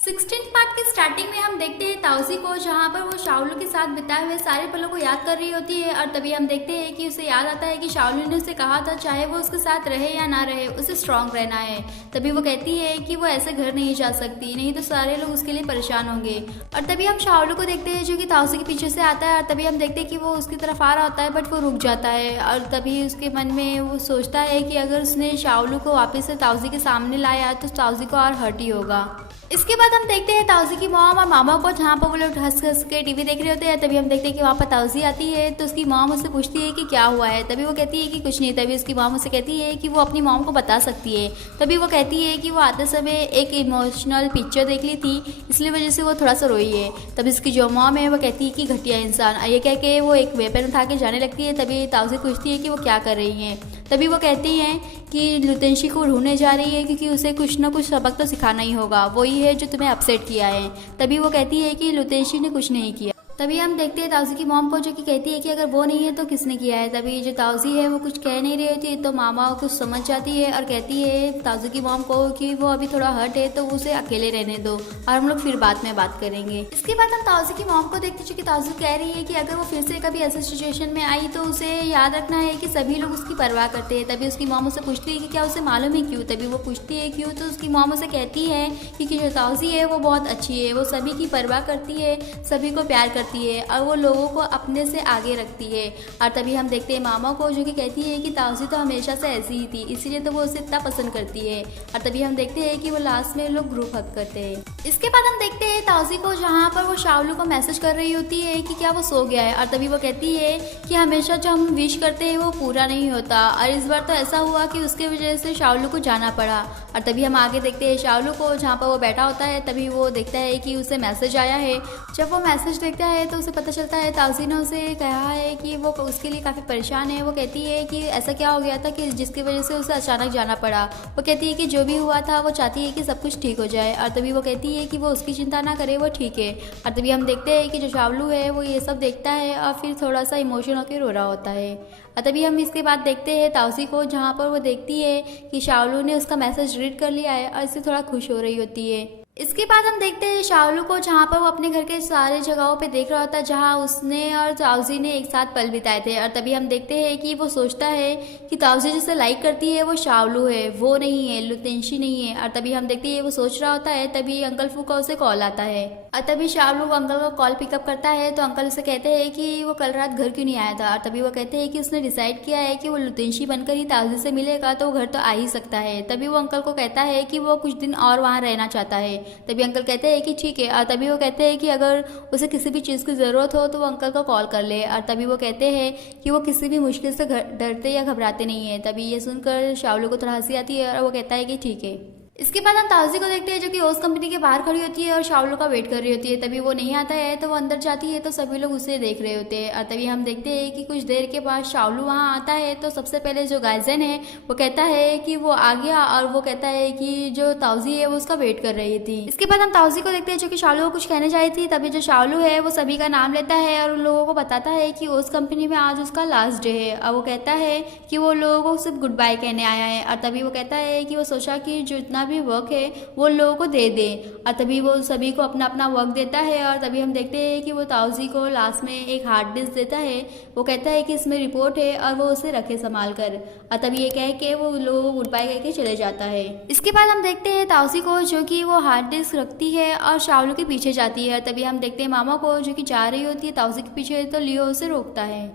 16 part की starting में हम देखते हैं ताउसी को, जहाँ पर वो शाओलू के साथ बिताए हुए सारे पलों को याद कर रही होती है। और तभी हम देखते हैं कि उसे याद आता है कि शाओलू ने उसे कहा था चाहे वो उसके साथ रहे या ना रहे उसे स्ट्रांग रहना है। तभी वो कहती है कि वो ऐसे घर नहीं जा सकती, नहीं तो सारे लोग उसके लिए परेशान होंगे। और तभी हम शाओलू को देखते हैं जो कि ताउसी के पीछे से आता है। और तभी हम देखते हैं कि वो उसकी तरफ आ रहा होता है, बट वो रुक जाता है। और तभी उसके मन में वो सोचता है कि अगर उसने शाओलू को वापस से ताउसी के सामने लाया तो ताउसी को और हर्ट ही होगा। इसके बाद हम देखते हैं ताउसी की मॉम और मामा को, जहाँ पर वो लोग हंस हंस के टीवी देख रहे होते हैं। तभी हम देखते हैं कि वहाँ पर ताउसी आती है, तो उसकी मॉम उससे पूछती है कि क्या हुआ है। तभी वो कहती है कि कुछ नहीं। तभी उसकी मॉम उससे कहती है कि वो अपनी मॉम को बता सकती है। तभी वो कहती है कि वो आते समय एक इमोशनल पिक्चर देख ली थी, इसलिए वजह से वो थोड़ा सा रोई है। तभी उसकी जो मॉम है वो कहती है कि घटिया इंसान, ये कह के वो एक वेपन उठा के जाने लगती है। तभी ताउसी पूछती है कि वो क्या कर रही हैं। तभी वो कहती हैं कि लुतेंशी को ढूंढने जा रही है, क्योंकि उसे कुछ ना कुछ सबक तो सिखाना ही होगा, वही है जो तुम्हें अपसेट किया है। तभी वो कहती है कि लुतेंशी ने कुछ नहीं किया। तभी हम देखते हैं ताउसी की मॉम को, जो कि कहती है कि अगर वो नहीं है तो किसने किया है। तभी जो ताउसी है वो कुछ कह नहीं रही होती है, तो मामा कुछ समझ जाती है और कहती है ताउसी की मॉम को कि वो अभी थोड़ा हर्ट है तो उसे अकेले रहने दो और हम लोग फिर बाद में बात करेंगे। इसके बाद हम ताउसी की मॉम को देखते हैं, जो कि ताउसी कह रही है कि अगर वो फिर से कभी ऐसे सिचुएशन में आई तो उसे याद रखना है कि सभी लोग उसकी परवाह करते हैं। तभी उसकी मॉम उसे पूछती है कि क्या उसे मालूम है क्यों। तभी वो पूछती है क्यों, तो उसकी मॉम उसे कहती है कि जो ताउसी है वो बहुत अच्छी है, वो सभी की परवाह करती है, सभी को प्यार करती है और वो लोगों को अपने से आगे रखती है। और तभी हम देखते हैं मामा को, जो कि कहती है कि ताउसी तो हमेशा से ऐसी ही थी, इसीलिए तो वो उसे इतना पसंद करती है। और तभी हम देखते हैं कि वो लास्ट में लोग ग्रुप हग करते हैं। इसके बाद हम देखते हैं ताउसी को, जहाँ पर वो शाओलू को मैसेज कर रही होती है कि क्या वो सो गया है। और तभी वो कहती है कि हमेशा जो हम विश करते हैं वो पूरा नहीं होता, और इस बार तो ऐसा हुआ कि उसके वजह से शाओलू को जाना पड़ा। और तभी हम आगे देखते हैं शाओलू को, जहाँ पर वो बैठा होता है। तभी वो देखता है कि उसे मैसेज आया है। जब वो मैसेज देखता है तो उसे पता चलता है ताउसी ने उसे कहा है कि वो उसके लिए काफ़ी परेशान है। वो कहती है कि ऐसा क्या हो गया था कि जिसकी वजह से उसे अचानक जाना पड़ा। वो कहती है कि जो भी हुआ था वो चाहती है कि सब कुछ ठीक हो जाए। और तभी वो कहती है कि वो उसकी चिंता ना करे, वो ठीक है। और तभी हम देखते हैं कि जो शाओलू है वो ये सब देखता है और फिर थोड़ा सा इमोशनल होकर रो रहा होता है। और तभी हम इसके बाद देखते हैं ताउसी को, जहाँ पर वो देखती है कि शाओलू ने उसका मैसेज रीड कर लिया है और इससे थोड़ा खुश हो रही होती है। इसके बाद हम देखते हैं शाओलू को, जहाँ पर वो अपने घर के सारे जगहों पे देख रहा होता है जहाँ उसने और ताउसी ने एक साथ पल बिताए थे। और तभी हम देखते हैं कि वो सोचता है कि ताउसी जिसे लाइक करती है वो शाओलू है, वो नहीं है, लुतेंशी नहीं है। और तभी हम देखते हैं वो सोच रहा होता है, तभी अंकल फू का उसे कॉल आता है। और तभी शाओलू अंकल का कॉल पिकअप करता है, तो अंकल उसे कहते हैं कि वो कल रात घर क्यों नहीं आया था। और तभी वो कहते हैं कि उसने डिसाइड किया है कि वो लुतेंशी बनकर ही ताउसी से मिलेगा, तो वो घर तो आ ही सकता है। तभी वो अंकल को कहता है कि वो कुछ दिन और वहाँ रहना चाहता है। तभी अंकल कहते हैं कि ठीक है। और तभी वो कहते हैं कि अगर उसे किसी भी चीज़ की ज़रूरत हो तो वो अंकल को कॉल कर ले। और तभी वो कहते हैं कि वो किसी भी मुश्किल से डरते या घबराते नहीं है। तभी ये सुनकर शाओलू को थोड़ा हंसी आती है और वो कहता है कि ठीक है। इसके बाद हम ताउसी को देखते हैं, जो कि ओस कंपनी के बाहर खड़ी होती है और शाओलू का वेट कर रही होती है। तभी वो नहीं आता है तो वो अंदर जाती है, तो सभी लोग उसे देख रहे होते हैं। और तभी हम देखते हैं कि कुछ देर के बाद शाओलू वहाँ आता है, तो सबसे पहले जो गाइजन है वो कहता है कि वो आ गया, और वो कहता है कि जो ताउसी है वो उसका वेट कर रही थी। इसके बाद हम ताउसी को देखते हैं, जो कि शाओलू को कुछ कहने जा रही थी। तभी जो शाओलू है वो सभी का नाम लेता है और उन लोगों को बताता है कि ओस कंपनी में आज उसका लास्ट डे है। और वो कहता है कि वो लोगों को सिर्फ गुड बाय कहने आया है। और तभी वो कहता है कि वो सोचा कि जितना भी वर्क है वो लोगों को दे दे। और तभी वो सभी को अपना अपना वर्क देता है। और तभी हम देखते हैं कि वो ताउसी को लास्ट में एक हार्ड डिस्क देता है। वो कहता है कि इसमें रिपोर्ट है और वो उसे रखे संभाल कर। और तभी ये कह के वो लोगों को गुड बाय कह के चले जाता है। इसके बाद हम देखते हैं ताउसी को, जो कि वो हार्ड डिस्क रखती है और शाओलू के पीछे जाती है। तभी हम देखते हैं मामा को, जो कि जा रही होती है ताउसी के पीछे, तो लियो उसे रोकता है।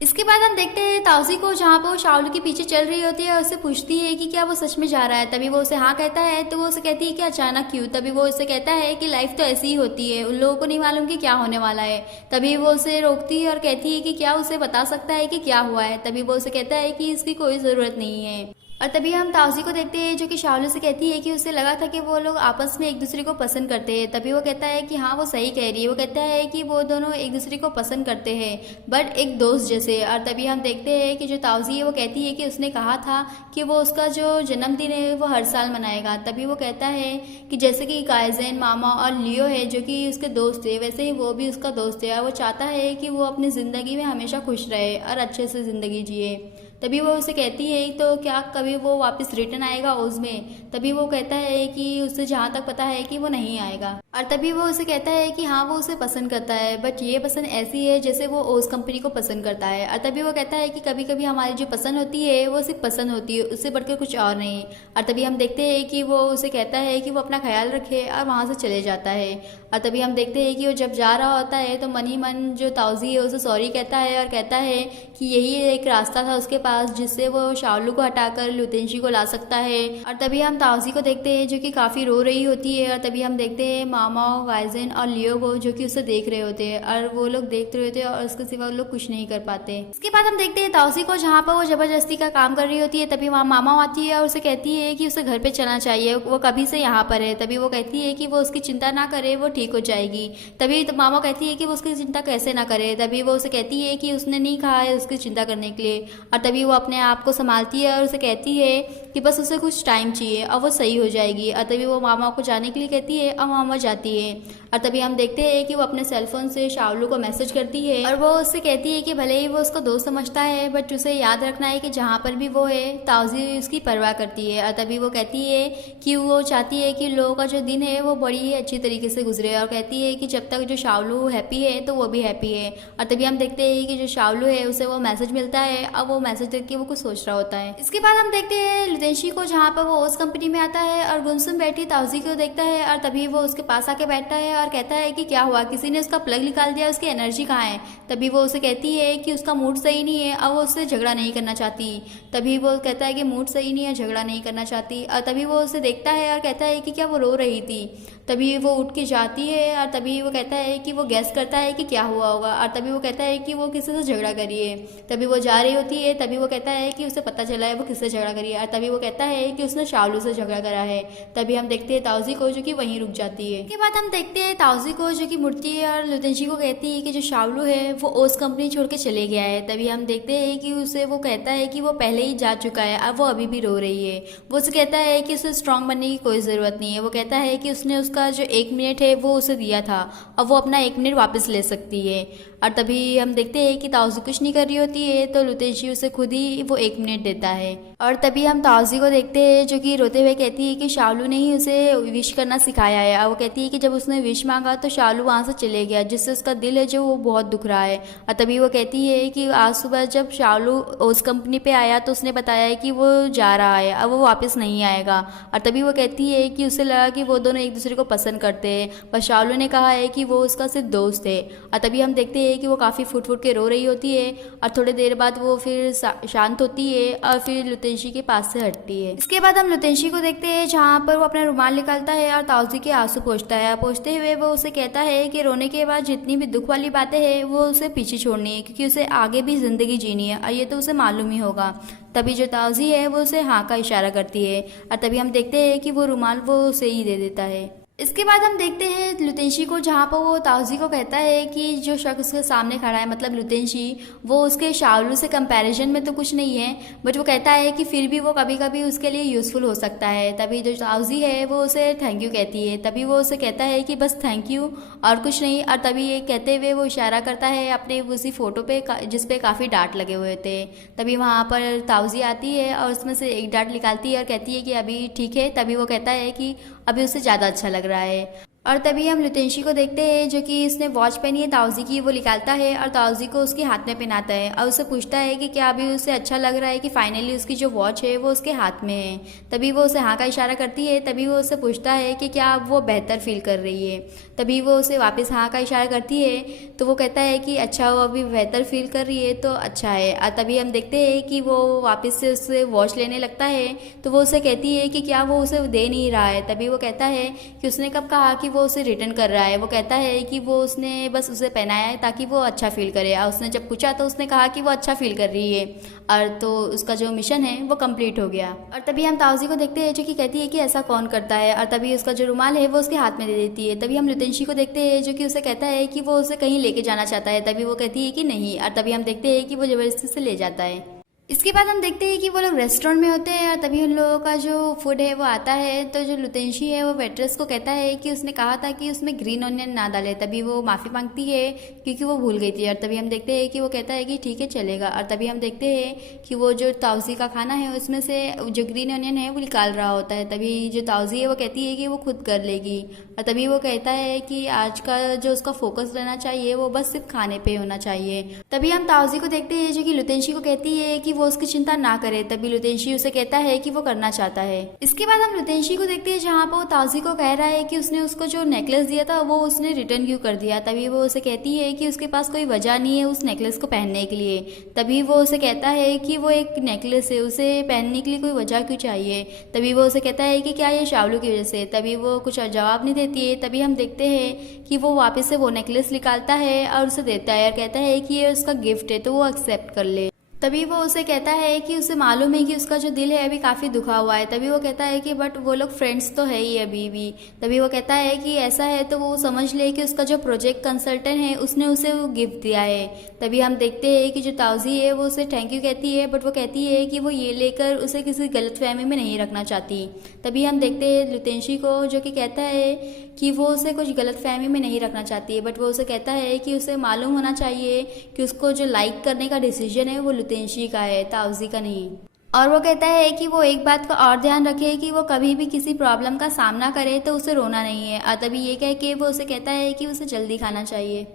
इसके बाद हम देखते हैं ताउसी को, जहाँ पर वो शाओलू के पीछे चल रही होती है और उससे पूछती है कि क्या वो सच में जा रहा है। तभी वो उसे हाँ कहता है, तो वो उसे कहती है कि अचानक क्यों। तभी वो उसे कहता है कि लाइफ तो ऐसी ही होती है, उन लोगों को नहीं मालूम कि क्या होने वाला है। तभी वो उसे रोकती है और कहती है कि क्या उसे बता सकता है कि क्या हुआ है। तभी वो उसे कहता है कि इसकी कोई ज़रूरत नहीं है। और तभी हम ताउसी को देखते हैं, जो कि शाओलू से कहती है कि उसे लगा था कि वो लोग आपस में एक दूसरे को पसंद करते हैं। तभी वो कहता है कि हाँ वो सही कह रही है। वो कहता है कि वो दोनों एक दूसरे को पसंद करते हैं, बट एक दोस्त जैसे। और तभी हम देखते हैं कि जो ताउसी है वो कहती है कि उसने कहा था कि वो उसका जो जन्मदिन है वो हर साल मनाएगा। तभी वो कहता है कि जैसे कि गाइजन, मामा और लियो है जो कि उसके दोस्त है, वैसे ही वो भी उसका दोस्त है। और वो चाहता है कि वो अपनी ज़िंदगी में हमेशा खुश रहे और अच्छे से ज़िंदगी जिए। तभी वो उसे कहती है तो क्या कभी वो वापस रिटर्न आएगा ओज में। तभी वो कहता है कि उसे जहाँ तक पता है कि वो नहीं आएगा। और तभी वो उसे कहता है कि हाँ वो उसे पसंद करता है, बट ये पसंद ऐसी है जैसे वो ओज कंपनी को पसंद करता है। और तभी वो कहता है कि कभी कभी हमारी जो पसंद होती है वो सिर्फ पसंद होती है, उससे बढ़कर कुछ और नहीं। और तभी हम देखते हैं कि वो उसे कहता है कि वो अपना ख्याल रखे और वहाँ से चले जाता है। और तभी हम देखते हैं कि वो जब जा रहा होता है तो मन ही मन जो ताउजी है उसे सॉरी कहता है और कहता है कि यही एक रास्ता था उसके पास जिससे वो शाओलू को हटाकर लुतेंशी को ला सकता है। और तभी हम ताउजी को देखते हैं जो कि काफ़ी रो रही होती है। और तभी हम देखते हैं मामा, गाइजन और लियो को जो कि उसे देख रहे होते हैं और वो लोग देख रहे होते हैं और उसके सिवा लोग कुछ नहीं कर पाते। इसके बाद हम देखते हैं ताउजी को जहाँ पर वो जबरदस्ती का काम कर रही होती है। तभी वहाँ मामा आती है और उसे कहती है कि उसे घर पे चलना चाहिए, वो कभी से यहाँ पर है। तभी वो कहती है कि वो उसकी चिंता ना करे, वो ठीक हो जाएगी। तभी तो मामा कहती है कि वो उसकी चिंता कैसे ना करे। तभी वो उसे कहती है कि उसने नहीं कहा है उसकी चिंता करने के लिए। और तभी वो अपने आप को संभालती है और उसे कहती है कि बस उसे कुछ टाइम चाहिए और वो सही हो जाएगी। और तभी वो मामा को जाने के लिए कहती है और मामा जाती है। और तभी हम देखते हैं कि वो अपने सेलफोन से शाओलू को मैसेज करती है और वो उससे कहती है कि भले ही वो उसको दोस्त समझता है बट उसे याद रखना है कि जहाँ पर भी वो है ताउजी उसकी परवाह करती है। और तभी वो कहती है कि वो चाहती है कि लोगों का जो दिन है वो बड़ी ही अच्छी तरीके से गुजरे और कहती है कि जब तक जो शाओलू हैप्पी है तो वो भी हैप्पी है। और तभी हम देखते हैं कि जो शाओलू है उसे वो मैसेज मिलता है और वो मैसेज देख के वो कुछ सोच रहा होता है। इसके बाद हम देखते हैं लुतेंशी को जहाँ पर वो ओस कंपनी में आता है और गुमसुम बैठी ताउजी को देखता है और तभी वो उसके पास आके बैठता है और कहता है कि क्या हुआ, किसी ने उसका प्लग निकाल दिया, उसकी एनर्जी कहाँ है। तभी वो उसे कहती है कि उसका मूड सही नहीं है और वो उससे झगड़ा नहीं करना चाहती। तभी वो कहता है कि मूड सही नहीं है, झगड़ा नहीं करना चाहती। और तभी वो उसे देखता है और कहता है कि क्या वो रो रही थी। तभी वो उठ के जाती है और तभी वो कहता है कि वो गैस करता है कि क्या हुआ होगा। और तभी वो कहता है कि वो किसी से झगड़ा करी है। तभी वो जा रही होती है। तभी वो कहता है कि उसे पता चला है वो किससे झगड़ा करी है। और तभी वो कहता है कि उसने शाओलू से झगड़ा करा है। तभी हम देखते हैं ताउजी को जो कि वहीं रुक जाती है। इसके बाद हम देखते हैं ताउजी को जो कि मुड़ती है और लुतेंशी को कहती है कि जो शाओलू है वो ओस कंपनी छोड़ के चले गया है। तभी हम देखते हैं कि उसे वो कहता है कि वो पहले ही जा चुका है, अब वो अभी भी रो रही है। वो उसे कहता है कि उसे स्ट्रांग बनने की कोई ज़रूरत नहीं है। वो कहता है कि उसने उसका जो 1 मिनट है वो उसे दिया था, अब वो अपना 1 मिनट वापस ले सकती है। और तभी हम देखते हैं कि ताउजी कुछ नहीं कर रही होती है तो लुतेंशी उसे खुद ही वो 1 मिनट देता है। और तभी हम ताउजी को देखते हैं जो कि रोते हुए कहती है कि शाओलू ने ही उसे विश करना सिखाया है। और वो कहती है कि जब उसने विश मांगा तो शाओलू वहाँ से चले गया, जिससे उसका दिल है जो वो बहुत दुख रहा है। और तभी वो कहती है कि आज सुबह जब शाओलू ओस कंपनी पे आया तो उसने बताया है कि वो जा रहा है, अब वो वापस नहीं आएगा। और तभी वो कहती है कि उसे लगा कि वो दोनों एक दूसरे को पसंद करते हैं, पर शाओलू ने कहा है कि वो उसका सिर्फ दोस्त है। और तभी हम देखते हैं कि वो काफ़ी फुट फुट के रो रही होती है और थोड़ी देर बाद वो फिर शांत होती है और फिर लुतेंशी के पास से हटती है। इसके बाद हम लुतेंशी को देखते हैं जहाँ पर वो अपना रुमाल निकालता है और ताउजी के आंसू पोंछता है। पोंछते हुए वो उसे कहता है कि रोने के बाद जितनी भी दुख वाली बातें हैं वो उसे पीछे छोड़नी है, क्योंकि उसे आगे भी जिंदगी जीनी है और ये तो उसे मालूम ही होगा। तभी जो ताउजी है वो उसे हाँ का इशारा करती है और तभी हम देखते हैं कि वो रुमाल वो उसे ही दे देता है। इसके बाद हम देखते हैं लुतेंशी को जहाँ पर वो ताउजी को कहता है कि जो शख्स उसके सामने खड़ा है मतलब लुतेंशी, वो उसके शाओलू से कंपैरिजन में तो कुछ नहीं है, बट वो कहता है कि फिर भी वो कभी कभी उसके लिए यूज़फुल हो सकता है। तभी जो ताउजी है वो उसे थैंक यू कहती है। तभी वो उसे कहता है कि बस थैंक यू और कुछ नहीं। और तभी ये कहते हुए वो इशारा करता है अपने उसी फ़ोटो पे जिस पे काफ़ी डांट लगे हुए थे। तभी वहाँ पर ताउजी आती है और उसमें से एक डांट निकालती है और कहती है कि अभी ठीक है। तभी वो कहता है कि अभी उसे ज़्यादा अच्छा लग रहा है। और तभी हम लुतेंशी को देखते हैं जो कि इसने वॉच पहनी है ताउजी की, वो निकालता है और ताउजी को उसके हाथ में पहनाता है और उसे पूछता है कि क्या अभी उसे अच्छा लग रहा है कि फाइनली उसकी जो वॉच है वो उसके हाथ में है। तभी वो उसे हाँ का इशारा करती है। तभी वो उससे पूछता है कि क्या अब वो बेहतर फील कर रही है। तभी वो उसे वापस हाँ का इशारा करती है तो वो कहता है कि अच्छा वो अभी बेहतर फील कर रही है तो अच्छा है। और तभी हम देखते हैं कि वो वापस से उससे वॉच लेने लगता है तो वो उसे कहती है कि क्या वो उसे दे नहीं रहा है। तभी वो कहता है कि उसने कब कहा कि वो उसे रिटर्न कर रहा है। वो कहता है कि वो उसने बस उसे पहनाया है ताकि वो अच्छा फील करे। और उसने जब पूछा तो उसने कहा कि वो अच्छा फील कर रही है और तो उसका जो मिशन है वो कंप्लीट हो गया। और तभी हम ताउजी को देखते हैं जो कि कहती है कि ऐसा कौन करता है। और तभी उसका जो रुमाल है वो उसके हाथ में दे देती है। तभी हम लुतेंशी को देखते हैं जो कि उसे कहता है कि वो उसे कहीं लेके जाना चाहता है। तभी वो कहती है कि नहीं। और तभी हम देखते हैं कि वो ज़बरदस्ती से ले जाता है। इसके बाद हम देखते हैं कि वो लोग रेस्टोरेंट में होते हैं और तभी उन लोगों का जो फूड है वो आता है। तो जो लुतेंशी है वो वेट्रेस को कहता है कि उसने कहा था कि उसमें ग्रीन ऑनियन ना डाले, तभी वो माफ़ी मांगती है क्योंकि वो भूल गई थी। और तभी हम देखते हैं कि वो कहता है कि ठीक है चलेगा। और तभी हम देखते हैं कि वो जो ताउजी का खाना है उसमें से जो ग्रीन ऑनियन है वो निकाल रहा होता है। तभी जो ताउजी है वो कहती है कि वो खुद कर लेगी। और तभी वो कहता है कि आज का जो उसका फोकस रहना चाहिए वो बस सिर्फ खाने पे होना चाहिए। तभी हम ताउजी को देखते हैं जो कि लुतेंशी को कहती है कि वो उसकी चिंता ना करे। तभी लुतेंशी उसे कहता है कि वो करना चाहता है। इसके बाद हम लुतेंशी को देखते हैं जहाँ पर वो ताउजी को कह रहा है कि उसने उसको जो नेकलेस दिया था वो उसने रिटर्न क्यों कर दिया। तभी वो उसे कहती है कि उसके पास कोई वजह नहीं है उस नेकलेस को पहनने के लिए। तभी वो उसे कहता है कि वो एक नेकलेस है, उसे पहनने के लिए कोई वजह क्यों चाहिए। तभी वो उसे कहता है कि क्या ये शावलू की वजह से। तभी वो कुछ जवाब नहीं देती है। तभी हम देखते हैं कि वो वापस से वो नेकलेस निकालता है और उसे देता है और कहता है कि ये उसका गिफ्ट है तो वो एक्सेप्ट कर ले। तभी वो उसे कहता है कि उसे मालूम है कि उसका जो दिल है अभी काफ़ी दुखा हुआ है। तभी वो कहता है कि बट वो लोग फ्रेंड्स तो है ही अभी भी। तभी वो कहता है कि ऐसा है तो वो समझ ले कि उसका जो प्रोजेक्ट कंसल्टेंट है उसने उसे वो गिफ्ट दिया है। तभी हम देखते हैं कि जो ताउजी है वो उसे थैंक यू कहती है, बट वो कहती है कि वो ये लेकर उसे किसी गलतफहमी में नहीं रखना चाहती। तभी हम देखते हैं लुतेंशी को जो कि कहता है कि वो उसे कुछ गलतफहमी में नहीं रखना चाहती है, बट वो उसे कहता है कि उसे मालूम होना चाहिए कि उसको जो लाइक करने का डिसीजन है वो लुतेंशी का है, ताउजी का नहीं। और वो कहता है कि वो एक बात का और ध्यान रखे कि वो कभी भी किसी प्रॉब्लम का सामना करे तो उसे रोना नहीं है। और तभी ये कह के वो उसे कहता है कि उसे जल्दी खाना चाहिए।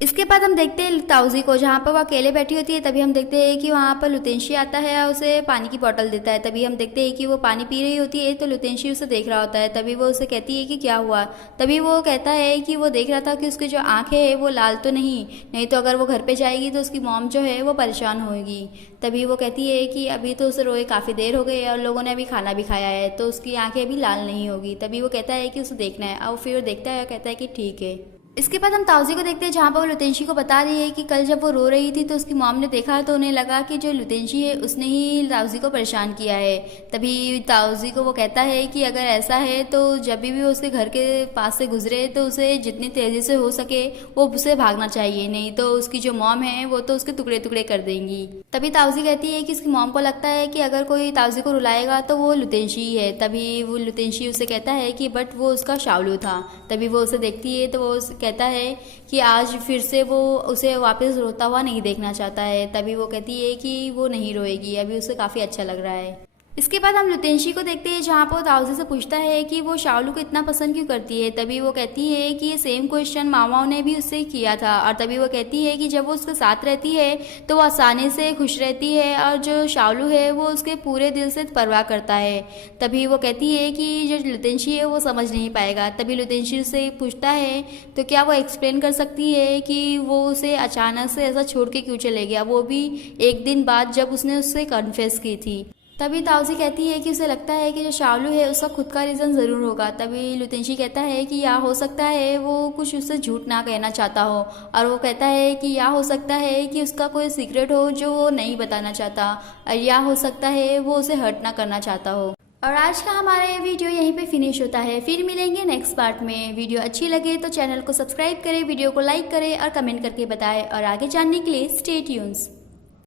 इसके बाद हम देखते हैं ताउजी को जहाँ पर वो अकेले बैठी होती है। तभी हम देखते हैं कि वहाँ पर लुतेंशी आता है और उसे पानी की बोतल देता है। तभी हम देखते हैं कि वो पानी पी रही होती है तो लुतेंशी उसे देख रहा होता है। तभी वो उसे कहती है कि क्या हुआ। तभी वो कहता है कि वो देख रहा था कि उसकी जो आँखें है वो लाल तो नहीं तो अगर वो घर पे जाएगी तो उसकी मॉम जो है वो परेशान होगी। तभी वो कहती है कि अभी तो उसे रोए काफ़ी देर हो गई है और लोगों ने अभी खाना भी खाया है तो उसकी आँखें अभी लाल नहीं होगी। तभी वो कहता है कि उसे देखना है और फिर वो देखता है और कहता है कि ठीक है। इसके बाद हम ताउजी को देखते हैं जहाँ पर वो लुतेंशी को बता रही है कि कल जब वो रो रही थी तो उसकी मॉम ने देखा तो उन्हें लगा कि जो लुतेंशी है उसने ही ताउजी को परेशान किया है। तभी ताउजी को वो कहता है कि अगर ऐसा है तो जब भी वो उसके घर के पास से गुजरे तो उसे जितनी तेज़ी से हो सके वो उसे भागना चाहिए, नहीं तो उसकी जो मॉम है वो तो उसके टुकड़े टुकड़े कर देंगी। तभी ताउजी कहती है कि उसकी मॉम को लगता है कि अगर कोई ताउजी को रुलाएगा तो वो लुतेंशी ही है। तभी वो लुतेंशी उसे कहता है कि बट वो उसका शावलू था। तभी वो उसे देखती है तो वो कहता है कि आज फिर से वो उसे वापस रोता हुआ नहीं देखना चाहता है। तभी वो कहती है कि वो नहीं रोएगी, अभी उसे काफ़ी अच्छा लग रहा है। इसके बाद हम लुतेंशी को देखते हैं जहाँ पर वो ताउजी से पूछता है कि वो शावलू को इतना पसंद क्यों करती है। तभी वो कहती है कि ये सेम क्वेश्चन मामाओं ने भी उससे किया था। और तभी वो कहती है कि जब वो उसके साथ रहती है तो वो आसानी से खुश रहती है और जो शावलू है वो उसके पूरे दिल से परवाह करता है। तभी वो कहती है कि जो लुतेंशी है वो समझ नहीं पाएगा। तभी लुतेंशी से पूछता है तो क्या वो एक्सप्लेन कर सकती है कि वो उसे अचानक से ऐसा छोड़ के क्यों चले गया, वो भी एक दिन बाद जब उसने उससे कन्फेस की थी। तभी ताउजी कहती है कि उसे लगता है कि जो शावलू है उसका खुद का रीज़न ज़रूर होगा। तभी लुतेंशी कहता है कि या हो सकता है वो कुछ उससे झूठ ना कहना चाहता हो। और वो कहता है कि या हो सकता है कि उसका कोई सीक्रेट हो जो वो नहीं बताना चाहता, और या हो सकता है वो उसे हर्ट ना करना चाहता हो। और आज का हमारा ये वीडियो यहीं पे फिनिश होता है। फिर मिलेंगे नेक्स्ट पार्ट में। वीडियो अच्छी लगे तो चैनल को सब्सक्राइब करें, वीडियो को लाइक करें और कमेंट करके बताएं। और आगे जानने के लिए स्टे ट्यून्स।